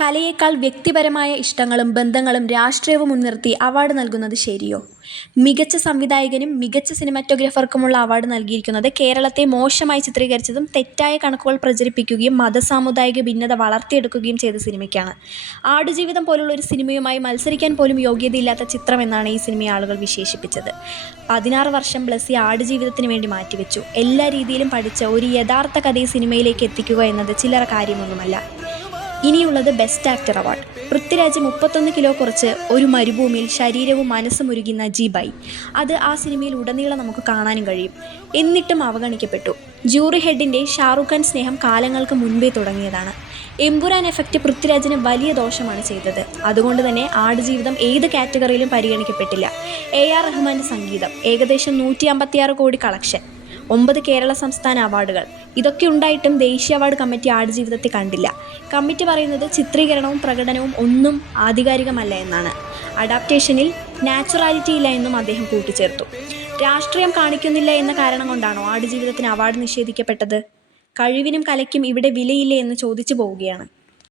കലയേക്കാൾ വ്യക്തിപരമായ ഇഷ്ടങ്ങളും ബന്ധങ്ങളും രാഷ്ട്രീയവും മുൻനിർത്തി അവാർഡ് നൽകുന്നത് ശരിയോ? മികച്ച സംവിധായകനും മികച്ച സിനിമാറ്റോഗ്രാഫർക്കുമുള്ള അവാർഡ് നൽകിയിരിക്കുന്നത് കേരളത്തെ മോശമായി ചിത്രീകരിച്ചതും തെറ്റായ കണക്കുകൾ പ്രചരിപ്പിക്കുകയും മതസാമുദായിക ഭിന്നത വളർത്തിയെടുക്കുകയും ചെയ്ത സിനിമയ്ക്കാണ്. ആടുജീവിതം പോലുള്ള ഒരു സിനിമയുമായി മത്സരിക്കാൻ പോലും യോഗ്യതയില്ലാത്ത ചിത്രമെന്നാണ് ഈ സിനിമയെ ആളുകൾ വിശേഷിപ്പിച്ചത്. 16 വർഷം ബ്ലസ്സി ആടുജീവിതത്തിന് വേണ്ടി മാറ്റിവെച്ചു. എല്ലാ രീതിയിലും പഠിച്ച ഒരു യഥാർത്ഥ കഥയെ സിനിമയിലേക്ക് എത്തിക്കുക എന്നത് ചില്ലറ കാര്യമൊന്നുമല്ല. ഇനിയുള്ളത് best actor award. Prithviraj 31 kilo കുറച്ച് ഒരു മരുഭൂമിയിൽ ശരീരവും മനസ്സും ഉരുകി നജീബായി. അത് ആ സിനിമയിൽ ഉടനീളം നമുക്ക് കാണാനും കഴിയും. എന്നിട്ടും അവഗണിക്കപ്പെട്ടു. ജൂറി ഹെഡിൻ്റെ ഷാറുഖ് ഖാൻ സ്നേഹം കാലങ്ങൾക്ക് മുൻപേ തുടങ്ങിയതാണ്. എമ്പുരാൻ എഫക്റ്റ് പൃഥ്വിരാജിന് വലിയ ദോഷമാണ് ചെയ്തത്. അതുകൊണ്ട് തന്നെ ആടുജീവിതം ഏത് കാറ്റഗറിയിലും പരിഗണിക്കപ്പെട്ടില്ല. AR റഹ്മാൻ്റെ സംഗീതം, ഏകദേശം 156 കോടി കളക്ഷൻ, 9 കേരള സംസ്ഥാന അവാർഡുകൾ, ഇതൊക്കെ ഉണ്ടായിട്ടും ദേശീയ അവാർഡ് കമ്മിറ്റി ആടുജീവിതത്തെ കണ്ടില്ല. കമ്മിറ്റി പറയുന്നത് ചിത്രീകരണവും പ്രകടനവും ഒന്നും ആധികാരികമല്ല എന്നാണ്. അഡാപ്റ്റേഷനിൽ നാച്ചുറാലിറ്റി ഇല്ല എന്നും അദ്ദേഹം കൂട്ടിച്ചേർത്തു. രാഷ്ട്രീയം കാണിക്കുന്നില്ല എന്ന കാരണം കൊണ്ടാണോ ആടുജീവിതത്തിന് അവാർഡ് നിഷേധിക്കപ്പെട്ടത്? കഴിവിനും കലയ്ക്കും ഇവിടെ വിലയില്ലേ എന്ന് ചോദിച്ചു പോവുകയാണ്.